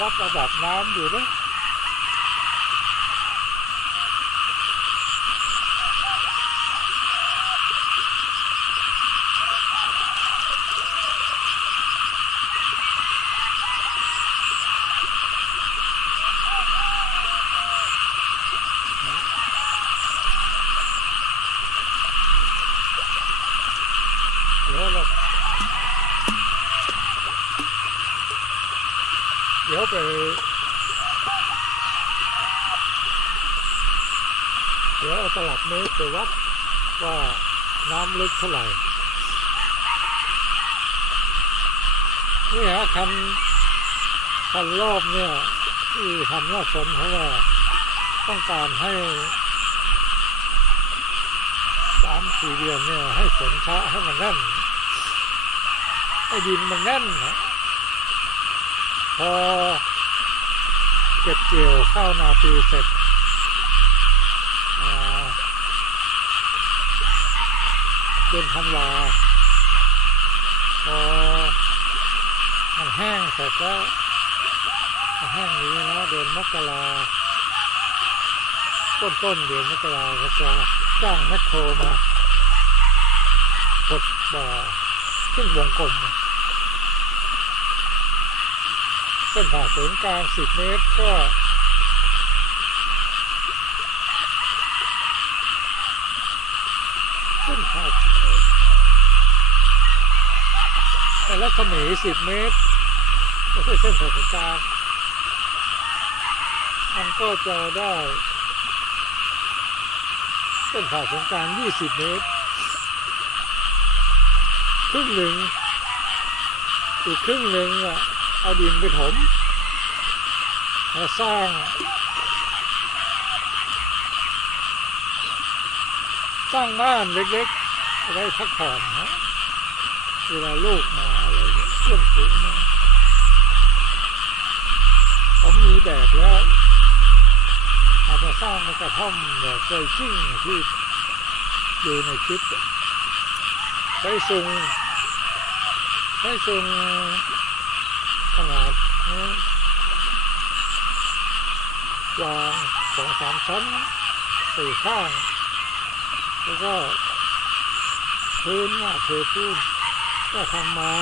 วัดระดับน้ำอยู่นะเดี๋ยวเราเดี๋ยวไป เดี๋ยวเอาตลับเมตรไปวัดว่าน้ำลึก เท่าไหร่นี่ฮะคันคันรอบเนี่ยที่ทำหน้าฝนเพราะว่าต้องการให้สามสี่เดือนเนี่ยให้ฝนช้าให้มันแน่นให้ดินมันแน่นนะพอเก็บเกี่ยวข้าวนาปีเสร็จ อ่า เดือนธันวาพอมันแห้งเสร็จแล้วแห้งนี้แล้วเดือนมกราต้นต้นๆเดือนมกราก็จะจ้างแมคโครมาขุดบ่อขึ้นวงกลมเส้นผ่าศูนย์กลาง10เมตรก็ เส้นผ่า และขมีสิบเมตรก็คือเส้นผ่าศูนย์กลางมันก็จะได้ เส้นผ่าศูนย์กลางยี่สิบเมตร ครึ่งหนึ่งอีกครึ่งหนึ่งอะเอาดินไปถมแล้วสร้างสร้างบ้านเล็กๆเอาไว้พักผ่อนฮะเวลาลูก พื่อนฝูงมาผมมีแบบแล้วอาจจะสร้างกระท่อมแบบเคยชิ่งที่อยู่ในคลิปใช้ซุงใช้ซุงขนาดนี้วางสองสามชั้นสี่ข้าง แล้วก็พื้นว่าเทพื้นก็ทำไม้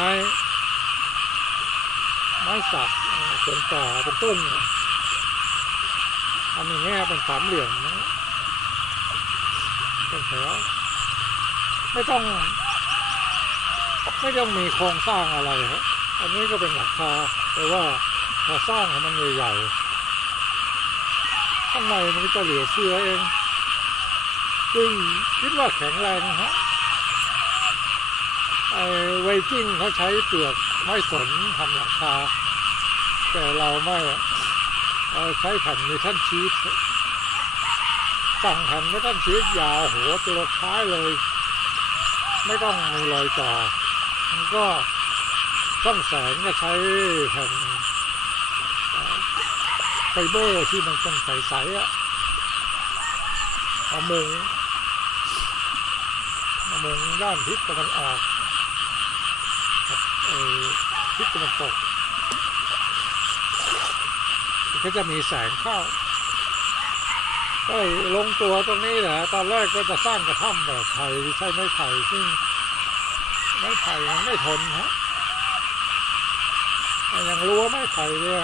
ไม้สักเอ่อสวนป่าเป็นต้นเนี่ยทำอย่างเงี้ยเป็นสามเหลี่ยมนะเป็นแถวไม่ต้อง ไม่ต้องมีโครงสร้างอะไรครับอันนี้ก็เป็นหลังคาแต่ว่าพอสร้างมันใหญ่ๆข้างในมันก็จะเหลือเชื่อเองซึ่งคิดว่าแข็งแรงฮะไอไวกิ้งเขาใช้เปลือกไม้สนทำหลังคา แต่เราไม่อะเราใช้แผ่นเมทัลชีสสั่งแผ่นเมทัลชีสยาวหัวตัวท้ายเลย ไม่ต้องมีรอยต่อมันก็ช่องแสงก็ใช้แผ่นไฟเบอร์ที่มันเป็นใสๆอะเอามุงมุงด้านทิศตะวันออกกับทิศตะวันตก ก็จะมีแสงเข้าก็ลงตัวตรงนี้แหละตอนแรกก็จะสร้างกระท่อมแบบไทยใช้ไม้ไผ่ซึ่งไม้ไผ่มันไม่ทนฮะอย่างรั้วไม้ไผ่เนี่ย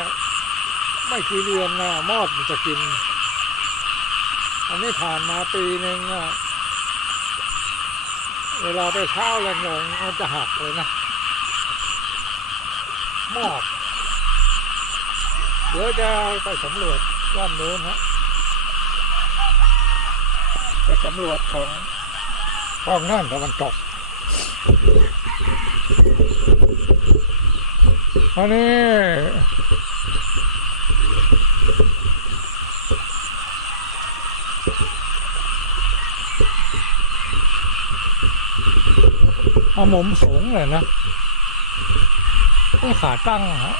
ไม่กี่เดือนนะมอดมันจะกิน อันนี้ผ่านมาปีหนึ่งอะเวลาไปเช้าแรงๆมันจะหักเลยนะมอบ เดี๋ยวจะไปสำรวจด้านโน้นฮะไปสำรวจของของนั่นตะวันตกอันนี้เอามุมสูงเลยนะนี่ขาตั้งฮะ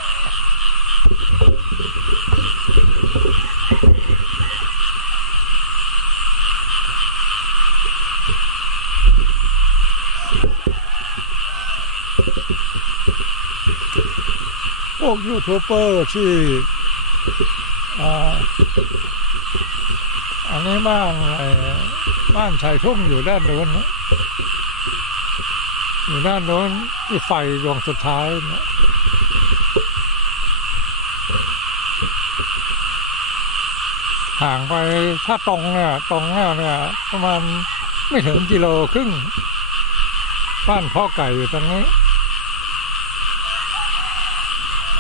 วกยูทูบเบอร์ที่อ่าอันนี้บ้านไอ้บ้านชายทุ่งอยู่ด้านโน้นอยู่ด้านโน้นที่ไฟดวงสุดท้ายนะห่างไปถ้าตรงเนี่ยตรงแล้วเนี่ยประมาณไม่ถึงกิโลครึ่งบ้านพ่อไก่อยู่ตรงนี้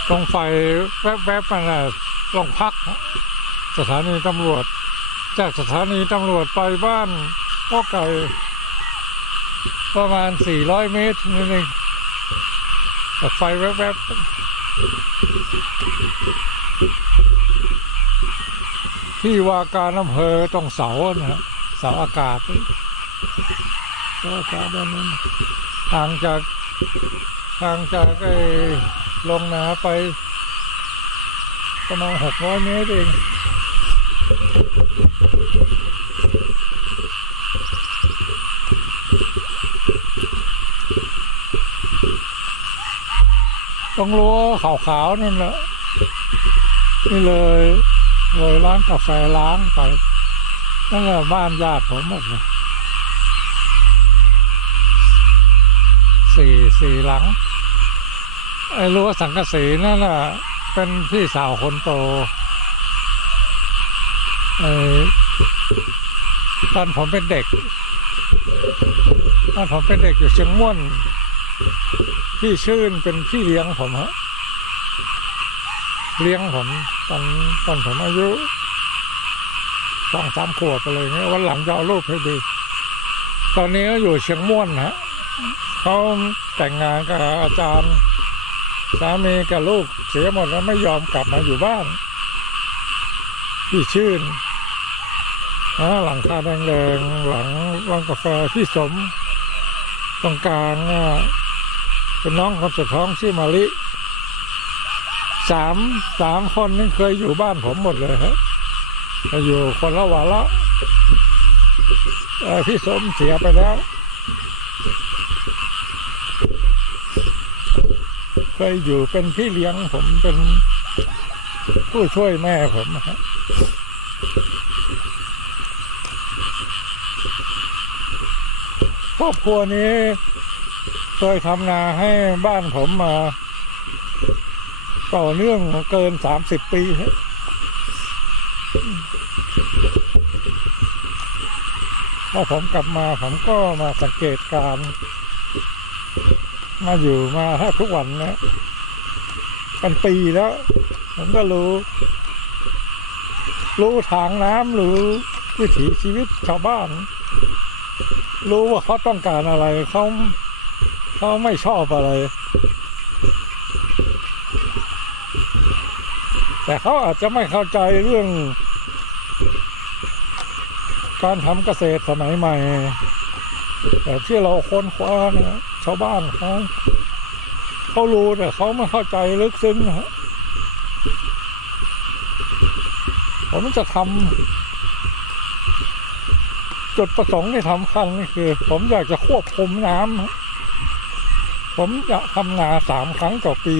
ตรงไฟแวบๆมันน่ะโรงพัก สถานีตำรวจ จากสถานีตำรวจไปบ้านพ่อไก่ประมาณ 400 เมตรนิดนึงแต่ไฟแวบๆที่ว่าการอำเภอตรงเสานะฮะเสาอากาศเสาอากาศด้านนั้นห่างจากห่างจากไอ ลงหนาไป ประมาณ600เมตรเองต้องรั้วขาวๆนั่นแหละนี่เลยเลยร้านกาแฟล้างไปนั่นแหละบ้านญาติผมหมดเลยสี่สี่หลัง ไอ้รั้วสังกะสีนั่นน่ะเป็นพี่สาวคนโตไอ้ตอนผมเป็นเด็ก ตอนผมเป็นเด็กอยู่เชียงม่วน พี่ชื่นเป็นพี่เลี้ยงผมฮะ เลี้ยงผมตอนตอนผมอายุสองสามขวบอะไรเงี้ยวันหลังจะเอารูปให้ดูตอนนี้ก็อยู่เชียงม่วนฮะเขาแต่งงานกับอาจารย์ สามีกับลูกเสียหมดแล้วไม่ยอมกลับมาอยู่บ้าน พี่ชื่นหลังคาแดงๆหลังร้านกาแฟพี่สม ตรงกลางเป็นน้องคนสุดท้องชื่อมาลิสามสามคนนี่เคยอยู่บ้านผมหมดเลยฮะอยู่คนละวาระพี่สมเสียไปแล้ว เค ยอยู่เป็นพี่เลี้ยงผมเป็นผู้ช่วยแม่ผมฮะครอบครัวนี้เคยทำนาให้บ้านผมมา ต่อเนื่องเกินสามสิบปีฮะพอผมกลับมาผมก็มาสังเกตการ มาอยู่มาแทบทุกวันนะ เป็นปีแล้ว ผมก็รู้ รู้ทางน้ำรู้วิถีชีวิตชาวบ้าน รู้ว่าเขาต้องการอะไรเขาเขาไม่ชอบอะไร แต่เขาอาจจะไม่เข้าใจเรื่อง การทำเกษตรสมัยใหม่แต่ที่เราค้นคว้าเนี่ยชาวบ้านเขา เขารู้แต่เขาไม่เข้าใจลึกซึ้งนะผมจะทำจุดประสงค์ที่ทำคัญนี่คือ ผมอยากจะควบคุมน้ำผมจะทำนาสามครั้งต่อปี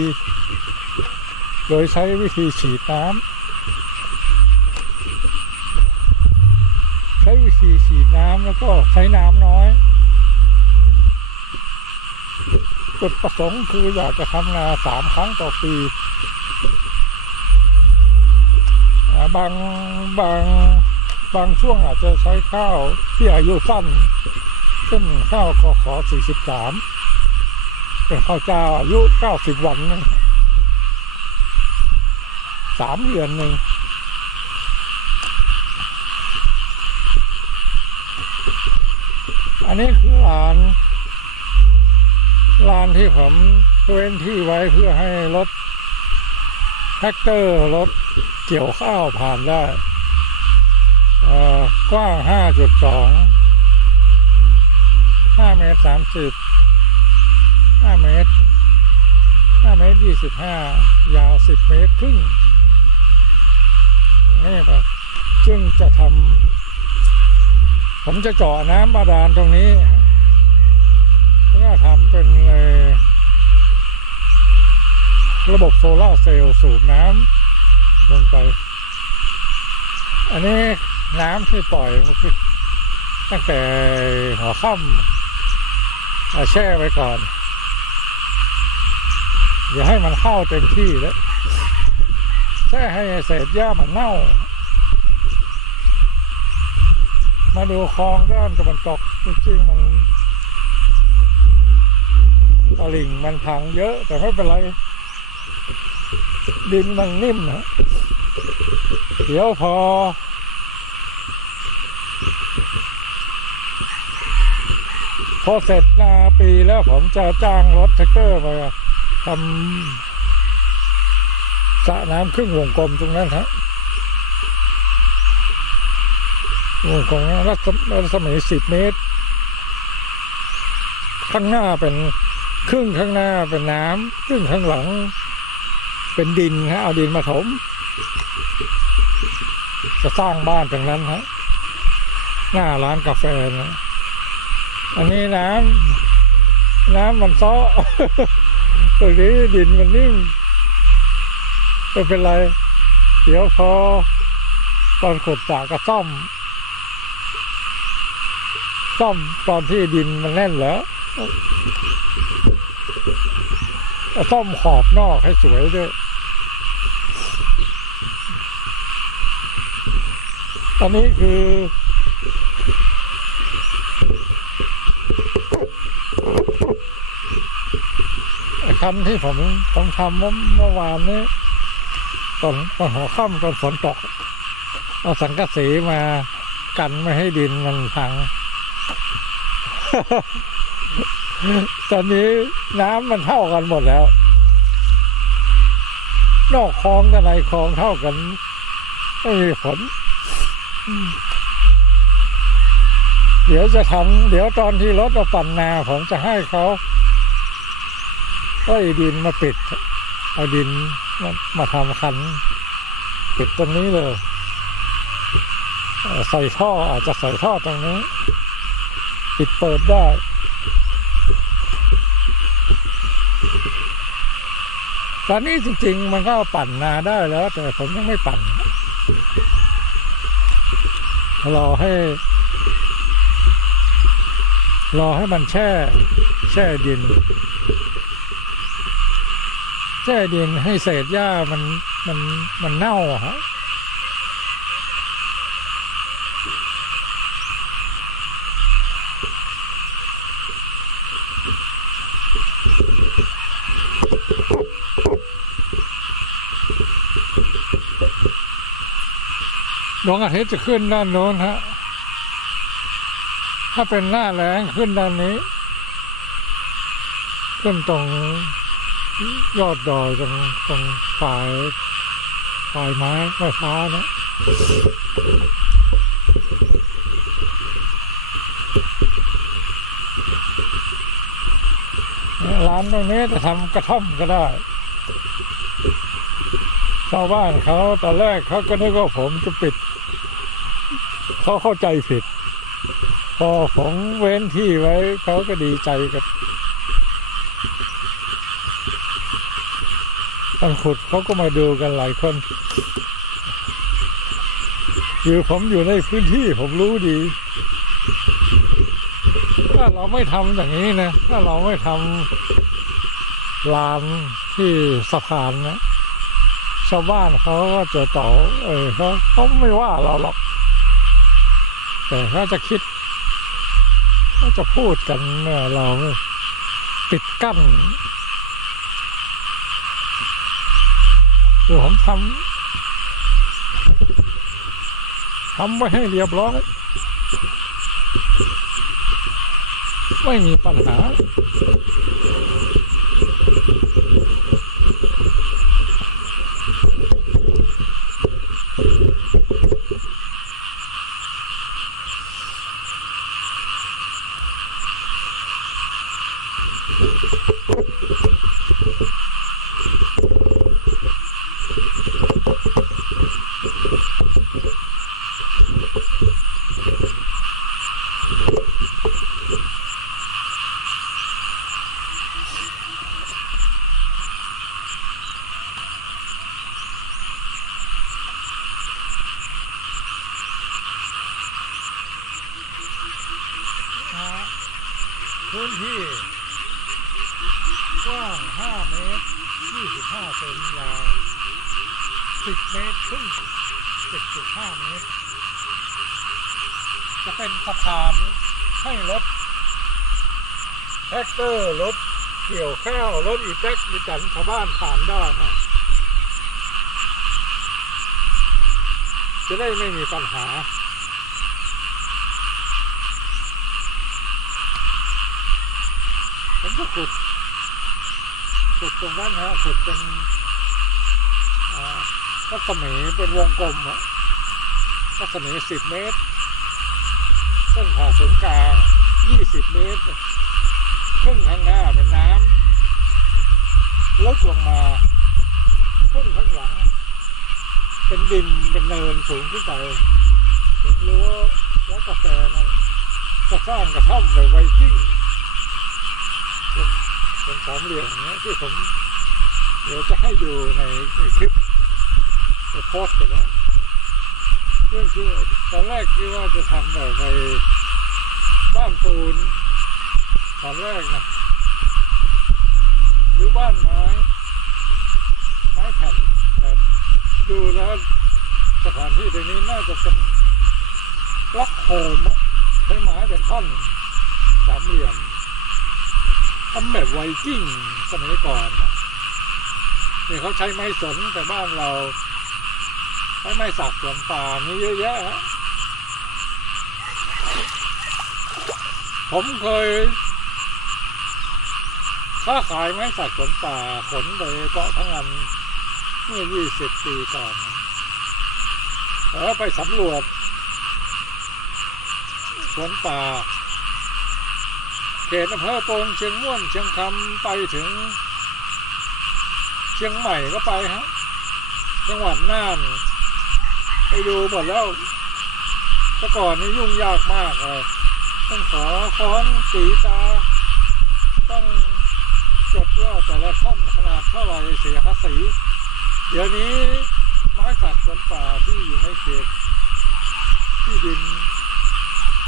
โดยใช้วิธีฉีดน้ำใช้วิธีฉีดน้ำแล้วก็ใช้น้ำน้อย จุดประสงค์คืออยากจะทำนาสามครั้งต่อปี บางบางบางช่วงอาจจะใช้ข้าวที่อายุสั้นเช่นข้าวกขอ43เป็นข้าวเจ้าอายุเก้าสิบวันนึงสามเดือนหนึ่งอันนี้คือหลาน ลานที่ผมเว้นที่ไว้เพื่อให้รถแท็กเตอร์รถเกี่ยวข้าวผ่านได้อ่อกว้างห้าจุดสองห้าเมตรสามสิบห้าเมตรห้าเมตรยี่สิบห้ายาวสิบเมตรครึ่งนี่ครับซึ่งจะทำผมจะเจาะน้ำบาดาลตรงนี้ ก็ทำเป็นเลยระบบโซลาร์เซลล์สูบน้ำลงไป อันนี้น้ำที่ปล่อยมันคือตั้งแต่หัวค่ำเอาแช่ไว้ก่อน อย่าให้มันเข้าเต็มที่แล้วแช่ให้เศษหญ้ามันเน่า มาดูคลองด้านตะวันตกจริงๆมัน ตลิ่งมันพังเยอะ แต่ไม่เป็นไร ดินมันนิ่มนะ เดี๋ยวพอ พอเสร็จนาปีแล้วผมจะจ้างรถแท็กเตอร์มาทำสระน้ำครึ่งวงกลมตรงนั้นฮะวงกลมรัศมีสิบเมตร ข้างหน้าเป็น ครึ่งข้างหน้าเป็นน้ำครึ่งข้างหลัง เป็นดินฮะเอาดินมาถม จะสร้างบ้านตรงนั้นฮะหน้าร้านกาแฟนะอันนี้น้ำน้ำมันซ้อตรงนี้ดินมันนิ่มไม่เป็นไร เดี๋ยวพอตอนขุดสระก็ซ่อม ซ่อมตอนที่ดินมันแน่นแล้ว ซ่อมขอบนอกให้สวยด้วยตอนนี้คือคันที่ผมผมทำเมื่อเมื่อวานนี้ตอนตอนหัวค่ำตอนฝนตก เอาสังกะสีมากันไม่ให้ดินมันพัง ตอนนี้น้ำมันเท่ากันหมดแล้ว นอกคลองกับในคลองเท่ากัน ไม่มีผล เดี๋ยวจะทำเดี๋ยวตอนที่รถมาปั่นนาผมจะให้เขาก็ไอ้ดินมาปิดเอาดินมามาทำคันปิดตรงนี้เลย ใส่ท่ออาจจะใส่ท่อตรงนี้ ปิดเปิดได้ ตอนนี้จริง ๆ มันก็ปั่นนาได้แล้ว แต่ผมยังไม่ปั่นรอให้ รอให้มันแช่ แช่ดิน แช่ดินให้เศษหญ้ามันมันมันเน่าอะฮะ ดวงอาทิตย์จะขึ้นด้านโน้นฮะ ถ้าเป็นหน้าแรงขึ้นด้านนี้ ขึ้นตรงยอดดอยตรงตรงปลายปลายไม้ไม้ฟ้านะร้านตรงนี้จะทำกระท่อมก็ได้ชาวบ้านเขาตอนแรกเขาก็นึกว่าผมจะปิด เขาเข้าใจผิด พอผมเว้นที่ไว้เขาก็ดีใจกับตอนขุดเขาก็มาดูกันหลายคนคือผมอยู่ในพื้นที่ผมรู้ดี ถ้าเราไม่ทำอย่างนี้นะ ถ้าเราไม่ทำลานที่สะพานนะ ชาวบ้านเขาก็จะต่อ เออเขาเขาไม่ว่าเราหรอก แต่ถ้าจะคิดเขาจะพูดกันเนี่ยเราปิดกั้นตัวผมทำทำไว้ให้เรียบร้อย ไม่มีปัญหา ผ พื้นที่กว้าง 5 เมตร 25 เซนยาว 10 เมตรครึ่ง10.5 เมตร จะเป็นสะพาน ให้รถแท็กเตอร์รถเกี่ยวข้าวรถอีแท็กดิจันชาวบ้านผ่านได้ฮะจะได้ไม่มีปัญหา ผมก็ขุดขุดตรงนั้นฮะขุดเป็นอ่ารัศมีเป็นวงกลมอะรัศมีสิบเมตร เส้นผ่าศูนย์กลางยี่สิบเมตรครึ่งข้างหน้าเป็นน้ำลดลงมาครึ่งข้างหลัง เป็นดินเป็นเนินสูงขึ้นไปถึงรั้วแล้วกาแฟนั่นก็สร้างกระท่อมแบบไวกิ้งเป็นสามเหลี่ยมอย่างเงี้ยที่ผมเดี๋ยวจะให้ดูในในคลิปโพสต์ไปแล้ว เรื่องคือตอนแรกคิดว่าจะทำแบบไปบ้านปูนตอนแรกนะหรือบ้านไม้ไม้แผ่นแต่ดูแล้วสถานที่ตรงนี้น่าจะเป็นล็อกโฮมใช้ไม้เป็นท่อนสามเหลี่ยมทำแบบไวกิ้งสมัยก่อนนะนี่เขาใช้ไม้สนแต่บ้านเรา ใช้ไม้สักสวนป่ามีเยอะแยะฮะผมเคยค้าขายไม้สักสวนป่าขนไปเกาะพังงานเมื่อ20ปีก่อนแล้วไปสำรวจสวนป่า เขตอำเภอโปงเชียงม่วน เชียงคำไปถึง เชียงใหม่ก็ไปฮะจังหวัดน่าน ไปดูหมดแล้วแต่ก่อนนี่ยุ่งยากมากเลย ต้องขอค้อนสีตา ต้องจดว่าแต่ละท่อนขนาดเท่าไหร่เสียภาษีเดี๋ยวนี้ไม้สักสวนป่าที่อยู่ในเขตที่ดิน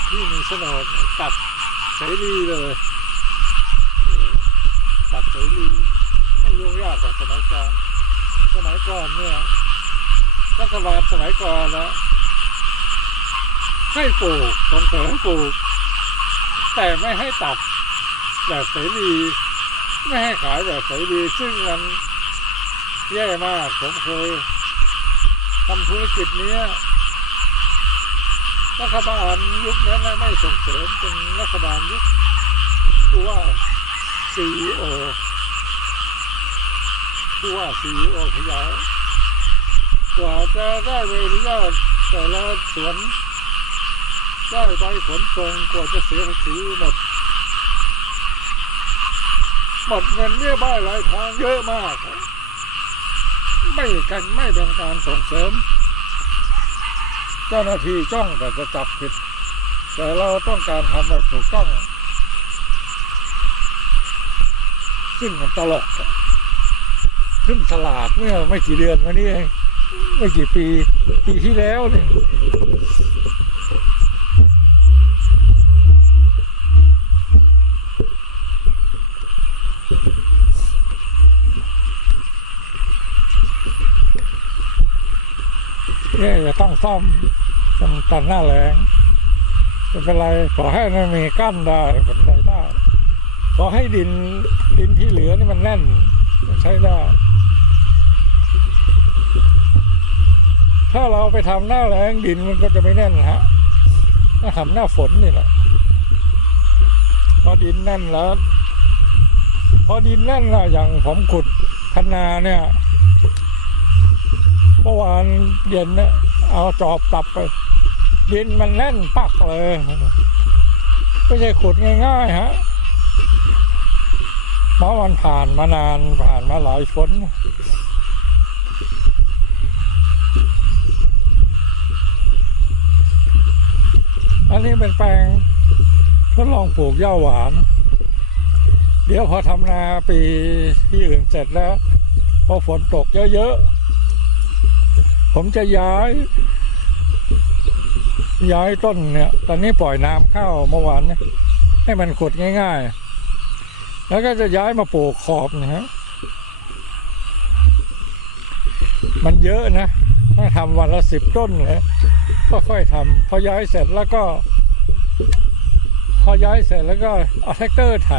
ที่มีโฉนดเนี่ยตัดเสรีเลยตัดเสรีไม่ยุ่งยากกว่าสมัยก่อนสมัยก่อนเนี่ย รัฐบาลสมัยก่อนนะให้ปลูกส่งเสริมปลูก แต่ไม่ให้ตัดแบบเสรีไม่ให้ขายแบบเสรีซึ่งมันแย่มากผมเคยทำธุรกิจเนี้ยรัฐบาลยุคนั้นไม่ส่งเสริมเป็นรัฐบาลยุคผู้ว่าซีโอผู้ว่าซีโอขยาย กว่าจะได้ใบอนุญาตแต่ละสวน ได้ใบขนส่งกว่าจะเสียภาษีหมด หมดเงินเนี่ยบ้ายหลายทางเยอะมาก ไม่กันไม่เป็นการส่งเสริม เจ้าหน้าที่จ้องแต่จะจับผิด แต่เราต้องการทำแบบถูกต้อง ซึ่งมันตลกอะขึ้นตลาดเมื่อไม่กี่เดือนมานี้เอง ไม่กี่ปีปีที่แล้วเนี่ยเนี่ยจะต้องซ่อมมันตัดหน้าแรงไม่เป็นไรขอให้มันมีกั้นได้ผลได้ได้ขอให้ดินดินที่เหลือนี่มันแน่นใช้ได้ ถ้าเราไปทำหน้าแรงดินมันก็จะไม่แน่นฮะถ้าทำหน้าฝนนี่แหละพอดินแน่นแล้ว พอดินแน่นแล้วอย่างผมขุดคันนาเนี่ยเมื่อวานเย็นเนี่ยเอาจอบตับไป ดินมันแน่นปักเลยไม่ใช่ขุดง่ายๆฮะเพราะมันผ่านมานานผ่านมาหลายฝน นี้เป็นแปลงทดลองปลูกหญ้าหวาน เดี๋ยวพอทำนาปีที่อื่นเสร็จแล้ว พอฝนตกเยอะๆ ผมจะย้าย ย้ายต้นเนี่ย ตอนนี้ปล่อยน้ำเข้าเมื่อวานเนี่ยให้มันขุดง่ายๆ แล้วก็จะย้ายมาปลูกขอบนะฮะ มันเยอะนะถ้าทำวันละสิบต้นเลยก็ค่อยทำพอย้ายเสร็จแล้วก็ พอย้ายเสร็จแล้วก็เอาแท็กเตอร์ไถ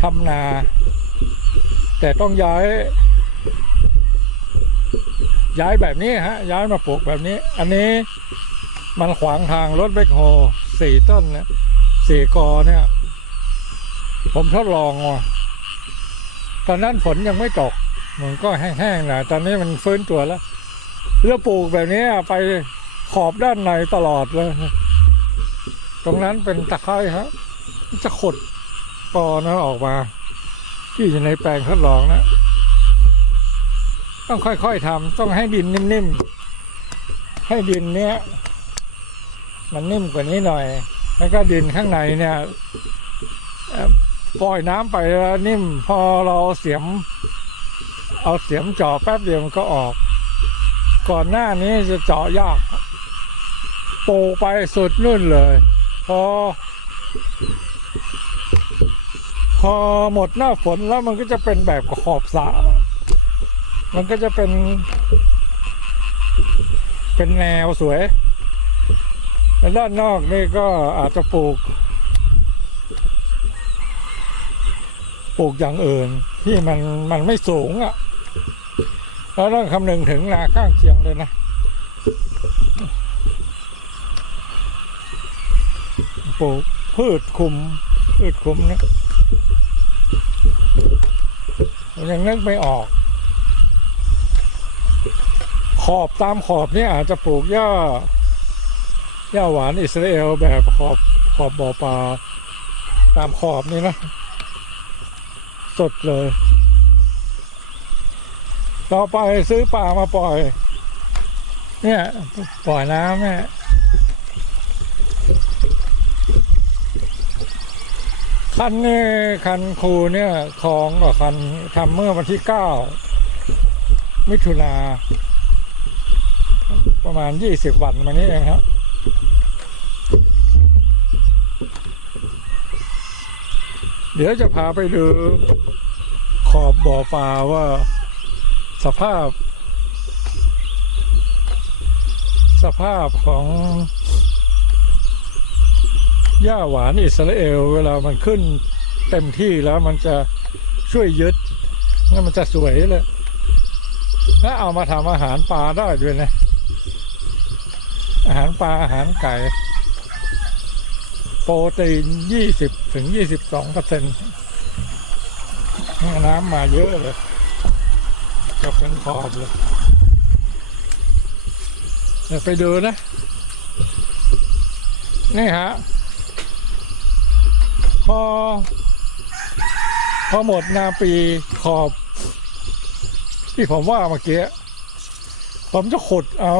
ทำนา แต่ต้องย้าย ย้ายแบบนี้ฮะ ย้ายมาปลูกแบบนี้ อันนี้มันขวางทางรถแบคโฮสี่ต้นเนี่ยสี่กอเนี่ย ผมทดลองว่ะตอนนั้นฝนยังไม่ตก มันก็แห้งๆหน่อยตอนนี้มันฟื้นตัวแล้ว แล้วปลูกแบบนี้ไปขอบด้านในตลอดเลย ตรงนั้นเป็นตะไคร้ครับจะขดกอนั้นออกมา ที่อยู่ในแปลงทดลองนะ ต้องค่อยๆทำต้องให้ดินนิ่มๆ ให้ดินเนี้ยมันนิ่มกว่านี้หน่อย แล้วก็ดินข้างในเนี่ยปล่อยน้ำไปแล้วนิ่ม พอเราเสียม เอาเสียมเจาะแป๊บเดียวมันก็ออก ก่อนหน้านี้จะเจาะยาก โปไปสุดนู่นเลย พอ พอหมดหน้าฝนแล้วมันก็จะเป็นแบบขอบสระมันก็จะเป็น เป็นแนวสวยด้านนอกนี่ก็อาจจะปลูก ปลูกอย่างอื่นที่มันมันไม่สูงอะ่ะแล้วต้องคำนึงถึงนาข้างเคียงเลยนะ ปลูกพืชคุม พืชคุมนะผมยังนึกไม่ออก ขอบตามขอบเนี่ยอาจจะปลูกหญ้าหญ้าหวานอิสราเอลแบบขอบขอบบ่อปลาตามขอบนี่นะ สดเลย ต่อไปซื้อปลามาปล่อย เนี่ย ปล่อยน้ำเนี่ย คันนี่คันครูเนี่ยของกับคันทำเมื่อวันที่เก้ามิถุนาประมาณยี่สิบวันมานี้เองครับเดี๋ยวจะพาไปดูขอบบ่อปลาว่าสภาพ สภาพของ หญ้าหวานอิสราเอล เวลามันขึ้นเต็มที่แล้วมันจะช่วยยึดแล้วมันจะสวยเลยและเอามาทำอาหารปลาได้ด้วยนะ อาหารปลาอาหารไก่ โปรตีนยี่สิบถึงยี่สิบสองเปอร์เซ็นต์น้ำมาเยอะเลยจะเป็นขอบเลยเดี๋ยวไปดูนะ นี่ฮะ อ พอหมดนาปีขอบ ที่ผมว่าเมื่อกี้ ผมจะขุดเอา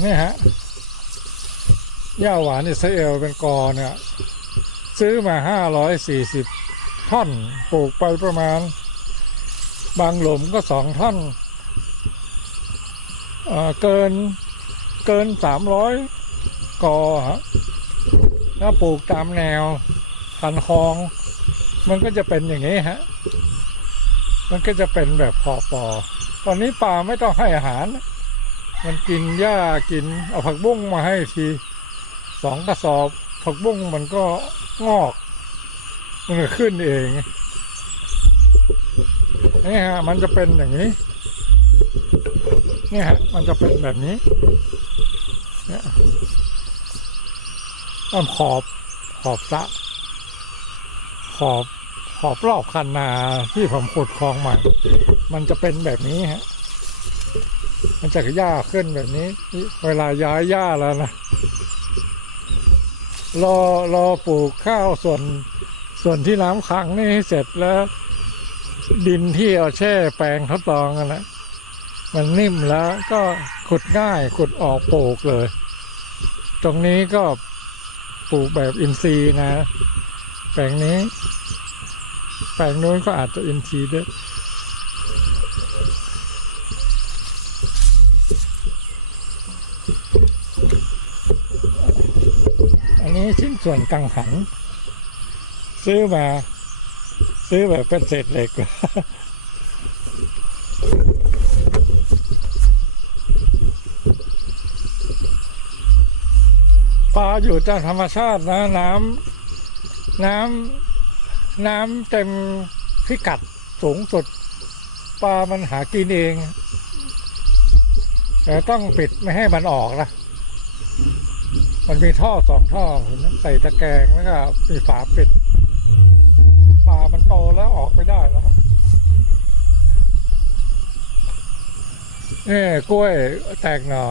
เนี่ยฮะหญ้าหวานอิสราเอลเป็นกอเนี่ย ซื้อมาห้าร้อยสี่สิบท่อนปลูกไปประมาณ บางหลุมก็สองท่อนเเกินเกินสามร้อยกอฮะถ้าปลูกตามแนว พันคลอง มันก็จะเป็นอย่างนี้ฮะ มันก็จะเป็นแบบพอปอตอนนี้ปลาไม่ต้องให้อาหาร มันกินหญ้ากินเอาผักบุ้งมาให้ทีสองกระสอบ ผักบุ้งมันก็งอก มันก็ขึ้นเองนี่ฮะมันจะเป็นอย่างนี้นี่ฮะมันจะเป็นแบบนี้เนี่ยต้นขอบขอบสะ ขอบขอบรอบคันนาที่ผมขุดคลองใหม่ มันจะเป็นแบบนี้ฮะ มันจะหญ้าขึ้นแบบนี้ เวลาย้ายหญ้าแล้วนะ รอรอปลูกข้าวส่วนส่วนที่น้ำขังนี่เสร็จแล้ว ดินที่เอาแช่แปลงทดลองกันนะมันนิ่มแล้วก็ขุดง่ายขุดออกปลูกเลย ตรงนี้ก็ปลูกแบบอินทรีย์นะ แปลงนี้ แปลงนู้นก็อาจจะอินทีด้วยอันนี้ชิ้นส่วนกังหัน ซื้อมา ซื้อแบบเป็นเศษเหล็กปลาอยู่ตามธรรมชาตินะน้ำ น้ำน้ำเต็มพิกัดสูงสุดปลามันหากินเอง แต่ต้องปิดไม่ให้มันออกนะ มันมีท่อสองท่อใส่ตะแกรงแล้วก็มีฝาปิดปลามันโตแล้วออกไม่ได้แล้วนี่กล้วยแตกหน่อ